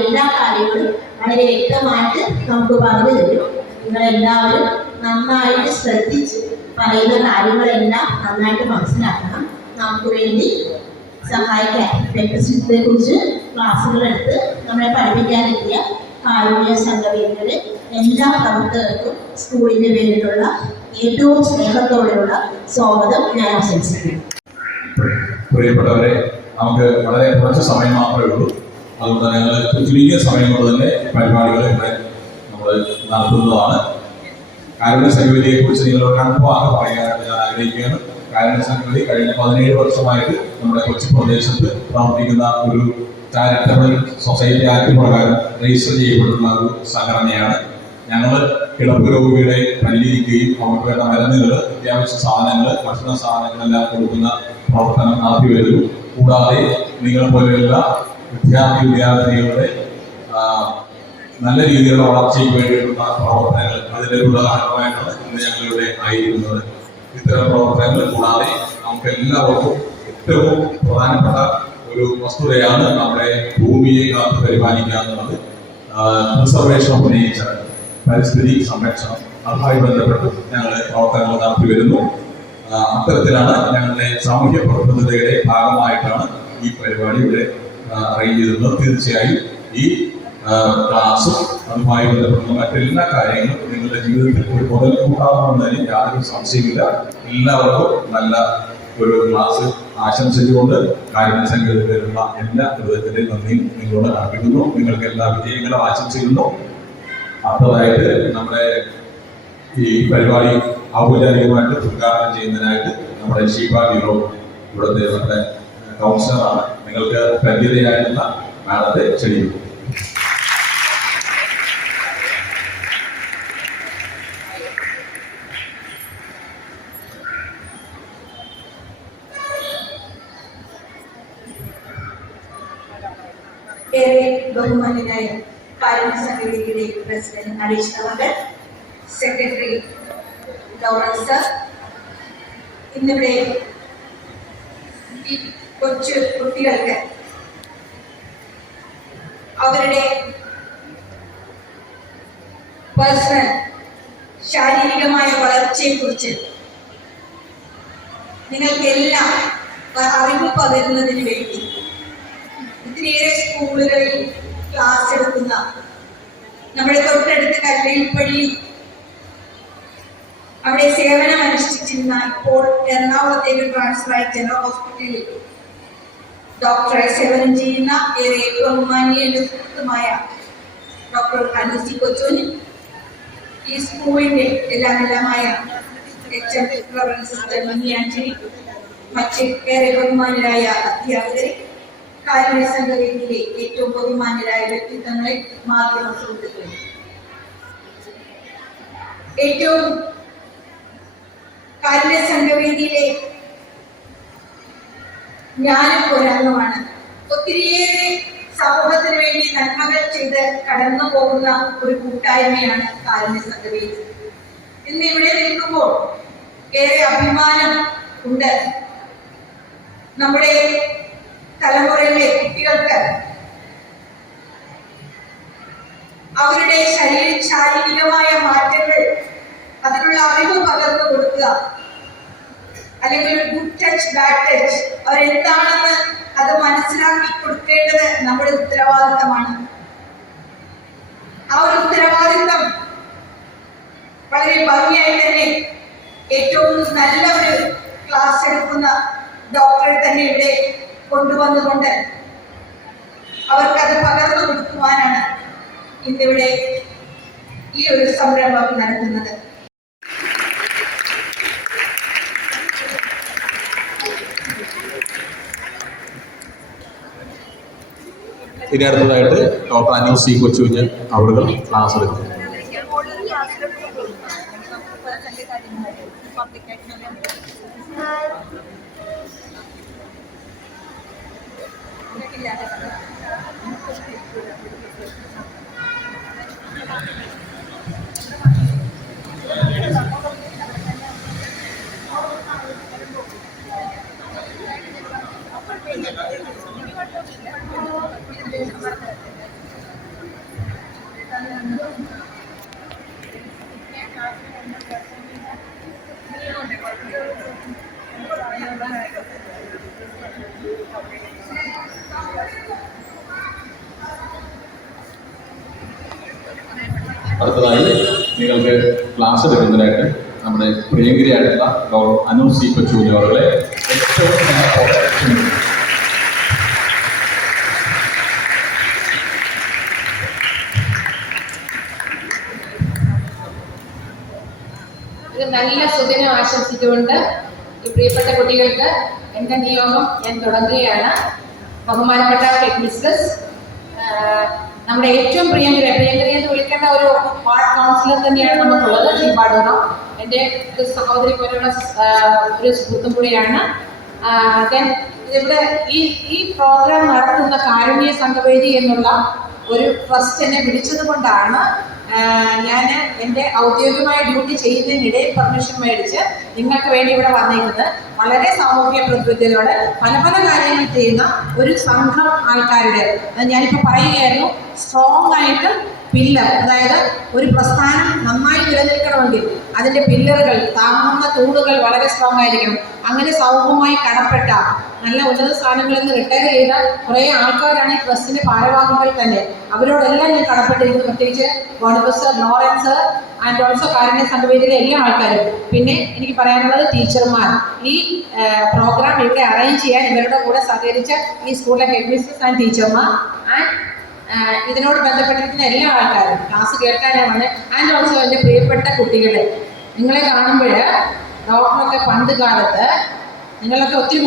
എല്ലാ കാര്യങ്ങളും വളരെ വ്യക്തമായിട്ട് നമുക്ക് പറഞ്ഞു തരും. നിങ്ങളെല്ലാവരും നന്നായിട്ട് ശ്രദ്ധിച്ച് പറയുന്ന കാര്യങ്ങളെല്ലാം നന്നായിട്ട് മനസ്സിലാക്കണം. നമുക്ക് വേണ്ടി സഹായിക്കാൻ രക്തശുദ്ധിയെ കുറിച്ച് ക്ലാസ്സുകളെടുത്ത് നമ്മളെ പഠിപ്പിക്കാനെത്തിയ കാരുണ്യ സംഘടനയുടെ എല്ലാ പ്രവർത്തകർക്കും സ്കൂളിൻ്റെ പേരിലുള്ള ഏറ്റവും സ്നേഹത്തോടെയുള്ള സ്വാഗതം ഞാൻ ആശംസിക്കുന്നു. പ്രിയപ്പെട്ടവരെ, നമുക്ക് വളരെ കുറച്ച് സമയം മാത്രമേ ഉള്ളൂ. അതുകൊണ്ട് തന്നെ ഞങ്ങൾ ചുരുങ്ങിയ സമയം കൊണ്ട് തന്നെ പരിപാടികൾ ഇവിടെ നമ്മൾ നടത്തുന്നതാണ്. കാരുണ്യ സംഘടനയെ കുറിച്ച് നിങ്ങളോട് അനുഭവം പറയാനായിട്ട് ഞാൻ ആഗ്രഹിക്കുകയാണ്. കാരുണ്യ സംഘടന കഴിഞ്ഞ 17 വർഷമായിട്ട് നമ്മുടെ കൊച്ചി പ്രദേശത്ത് പ്രവർത്തിക്കുന്ന ഒരു ചാരിറ്റബിൾ സൊസൈറ്റി ആക്ട് പ്രകാരം രജിസ്റ്റർ ചെയ്യപ്പെട്ടുള്ള ഒരു സംഘടനയാണ്. ഞങ്ങൾ കിടപ്പ് രോഗികളെ പരിചരിക്കുകയും അവർക്ക് വേണ്ട മരുന്നുകൾ, അത്യാവശ്യ സാധനങ്ങൾ, ഭക്ഷണ സാധനങ്ങളെല്ലാം കൊടുക്കുന്ന പ്രവർത്തനം നടത്തി വരുന്നു. കൂടാതെ നിങ്ങളെ പോലെയുള്ള വിദ്യാർത്ഥികളുടെ നല്ല രീതിയിലുള്ള വളർച്ചയ്ക്ക് വേണ്ടിയിട്ടുള്ള പ്രവർത്തനങ്ങൾ അതിൻ്റെ ഉദാഹരണമായിട്ടാണ് ഇന്ന് ഞങ്ങളിവിടെ ആയിരിക്കുന്നത്. ഇത്തരം പ്രവർത്തനങ്ങൾ കൂടാതെ നമുക്ക് എല്ലാവർക്കും ഏറ്റവും പ്രധാനപ്പെട്ട ഒരു വസ്തുതയാണ് നമ്മുടെ ഭൂമിയെ കാത്ത് പരിപാലിക്കുക എന്നുള്ളത്. കൺസർവേഷൻ ഓഫ് നേച്ചർ, പരിസ്ഥിതി സംരക്ഷണം, അതുമായി ബന്ധപ്പെട്ട് ഞങ്ങൾ പ്രവർത്തനങ്ങൾ നടത്തി വരുന്നു. അത്തരത്തിലാണ് ഞങ്ങളുടെ സാമൂഹ്യ പ്രവർത്തനയുടെ ഭാഗമായിട്ടാണ് ഈ പരിപാടി ഇവിടെ അറേഞ്ച് ചെയ്തിരുന്നത്. തീർച്ചയായും ഈ ക്ലാസും അതുമായി ബന്ധപ്പെടുന്ന മറ്റെല്ലാ കാര്യങ്ങളും നിങ്ങളുടെ ജീവിതത്തിൽ ഒരു മുതൽക്കൂട്ടാവുന്നതിന് യാതൊരു സംശയമില്ല. എല്ലാവർക്കും നല്ല ഒരു ക്ലാസ് ആശംസിച്ചുകൊണ്ട് കാരുണ്യ സംഘടനയിലുള്ള എല്ലാ ഹൃദയത്തിന്റെയും നന്ദിയും നിങ്ങളോട് അർപ്പിക്കുന്നു. നിങ്ങൾക്ക് എല്ലാ വിജയങ്ങളും ആശംസിക്കുന്നു. അടുത്തതായിട്ട് നമ്മുടെ ഈ പരിപാടി ഔപചാരികമായിട്ട് ഉദ്ഘാടനം ചെയ്യുന്നതിനായിട്ട് നമ്മുടെ ഷീബ ഹീറോ ഇവിടുത്തെ നമ്മുടെ കൗൺസിലറാണ്. നിങ്ങൾക്ക് പരിചിതയായിട്ടുള്ള മാഡത്തെ ക്ഷണിക്കുന്നു. ഏറെ ബഹുമാന്യനായ കാരുണ്യ സംഘടനയുടെ പ്രസിഡന്റ് അഡീഷ് അവർ, സെക്രട്ടറി ലോറൻസ് സർ, ഇന്നിവിടെ ഈ കൊച്ചു കുട്ടികൾക്ക് അവരുടെ പേഴ്സണൽ ശാരീരികമായ വളർച്ചയെക്കുറിച്ച് നിങ്ങൾക്കെല്ലാം അറിവ് പകരുന്നതിന് വേണ്ടി ഒത്തിരിയേറെ സ്കൂളുകളിൽ ക്ലാസ് എടുക്കുന്ന നമ്മുടെ തൊട്ടടുത്ത് കല്ലയിൽപ്പടി അവിടെ സേവനം അനുഷ്ഠിച്ചിരുന്ന ഇപ്പോൾ എറണാകുളത്തേക്ക് ട്രാൻസ്ഫർ ആയി ജനറൽ ഹോസ്പിറ്റലിൽ ഡോക്ടറായി സേവനം ചെയ്യുന്ന ഏറെ ബഹുമാനീയ സുഹൃത്തുമായ ഡോക്ടർ അനുസി കൊച്ചോനി, ഈ സ്കൂളിന്റെ എല്ലാമായ HM സിസ്റ്റർ മഞ്ഞാഞ്ചേരി, മറ്റ് ഏറെ ബഹുമാനരായ അധ്യാപകരെ, കാരുണ്യ സംഘടനയിലെ ഏറ്റവും ബഹുമാന്യരായ വ്യക്തിത്വങ്ങളെ, മാധ്യമ സുഹൃത്തുക്കളെ, ഏറ്റവും കാരുണ്യ സംഘടനയിലെ ഞാനും ഒരംഗമാണ്. ഒത്തിരിയേറെ സമൂഹത്തിന് വേണ്ടി നന്മകൾ ചെയ്ത് കടന്നു പോകുന്ന ഒരു കൂട്ടായ്മയാണ് കാരുണ്യ സംഘടന. ഇന്ന് ഇവിടെ നിൽക്കുമ്പോൾ ഏറെ അഭിമാനം ഉണ്ട്. നമ്മുടെ തലമുറയിലെ കുട്ടികൾക്ക് അവരുടെ ശാരീരികമായ മാറ്റങ്ങൾ അതിനുള്ള അറിവ് പകർന്നു കൊടുക്കുക, അല്ലെങ്കിൽ ഒരു ഗുഡ് ടച്ച് ബാഡ് ടച്ച് അവരെന്താണെന്ന് അത് മനസ്സിലാക്കി കൊടുക്കേണ്ടത് നമ്മുടെ ഉത്തരവാദിത്തമാണ്. ആ ഒരു ഉത്തരവാദിത്തം വളരെ ഭംഗിയായി തന്നെ ഏറ്റവും നല്ല ഒരു ക്ലാസ് എടുക്കുന്ന ഡോക്ടറെ തന്നെ ഇവിടെ കൊണ്ടുവന്നുകൊണ്ട് അവർക്കത് പകർന്നു കൊടുക്കുവാനാണ് ഇന്നിവിടെ ഈ ഒരു സംരംഭം നടത്തുന്നത്. ഇനി അടുത്തതായിട്ട് ഡോക്ടർ അനുസി കൊച്ചുകുഞ്ഞ് അവർ ക്ലാസ് എടുക്കും. അടുത്തതായി നിങ്ങൾക്ക് ക്ലാസ് എടുക്കുന്നതിനായിട്ട് നമ്മുടെ പ്രിയങ്കരിയായിട്ടുള്ള ഡോക്ടർ അനു സി കൊച്ചൂരി അവരുടെ ഏറ്റവും സ്നേഹത്തോടെ ക്ഷണിക്കുന്നു. ഒരു നല്ല സുദിനം ആശംസിച്ചുകൊണ്ട് ഈ പ്രിയപ്പെട്ട കുട്ടികൾക്ക് എൻ്റെ നിയോഗം ഞാൻ തുടങ്ങുകയാണ്. ബഹുമാനപ്പെട്ട ഹെഡ് മിസ്ട്രസ്, നമ്മുടെ ഏറ്റവും പ്രിയങ്കരി എന്ന് വിളിക്കേണ്ട ഒരു വാർഡ് കൗൺസിലർ തന്നെയാണ് നമുക്കുള്ളത്, ഷീബാഡോറ. എൻ്റെ ഒരു സഹോദരി പോലെയുള്ള ഒരു സുഹൃത്തും കൂടിയാണ്. ഇവിടെ ഈ പ്രോഗ്രാം നടത്തുന്ന കാരുണ്യ സംഘവേദി എന്നുള്ള ഒരു ട്രസ്റ്റ് എന്നെ വിളിച്ചത് കൊണ്ടാണ് ഞാൻ എൻ്റെ ഔദ്യോഗികമായ ഡ്യൂട്ടി ചെയ്യുന്നതിനിടയിൽ പെർമിഷൻ മേടിച്ച് നിങ്ങൾക്ക് വേണ്ടി ഇവിടെ വന്നേക്കുന്നത്. വളരെ സാമൂഹിക പ്രതിബദ്ധതയോടെ പല പല കാര്യങ്ങൾ ചെയ്യുന്ന ഒരു സംഘം ആൾക്കാരുടെ, ഞാനിപ്പോൾ പറയുകയായിരുന്നു, സ്ട്രോങ് ആയിട്ട് പില്ലർ, അതായത് ഒരു പ്രസ്ഥാനം നന്നായി നിലനിൽക്കണമെങ്കിൽ അതിൻ്റെ പില്ലറുകൾ, താങ്ങുന്ന തൂണുകൾ വളരെ സ്ട്രോങ് ആയിരിക്കണം. അങ്ങനെ സമൂഹവുമായി കടപ്പെട്ട നല്ല ഉന്നത സ്ഥാനങ്ങളിൽ നിന്ന് റിട്ടയർ ചെയ്ത കുറേ ആൾക്കാരാണ് ഈ ട്രസ്റ്റിൻ്റെ ഭാരവാഹികൾ തന്നെ. അവരോടെല്ലാം ഞാൻ കടപ്പെട്ടിരിക്കുന്നു, പ്രത്യേകിച്ച് ബോണിബസ്, ലോറൻസ് ആൻഡ് ഓൾസോ കാരുണ്യ സംഘവേദിയിലെ എല്ലാ ആൾക്കാരും. പിന്നെ എനിക്ക് പറയാനുള്ളത് ടീച്ചർമാർ, ഈ പ്രോഗ്രാം ഇവിടെ അറേഞ്ച് ചെയ്യാൻ ഇവരുടെ കൂടെ സഹകരിച്ച ഈ സ്കൂളിലെ ഹെഡ് മിസ്ട്രസ് ആൻഡ് ടീച്ചർമാർ ആൻഡ് ഇതിനോട് ബന്ധപ്പെട്ടിരിക്കുന്ന എല്ലാ ആൾക്കാരും, ക്ലാസ് കേൾക്കാനാണ്. ആൻഡ് ഓൾസോ എൻ്റെ പ്രിയപ്പെട്ട കുട്ടികളെ, നിങ്ങളെ കാണുമ്പോൾ ഡോക്ടറൊക്കെ പണ്ട് കാലത്ത് നിങ്ങളൊക്കെ ഒത്തിരി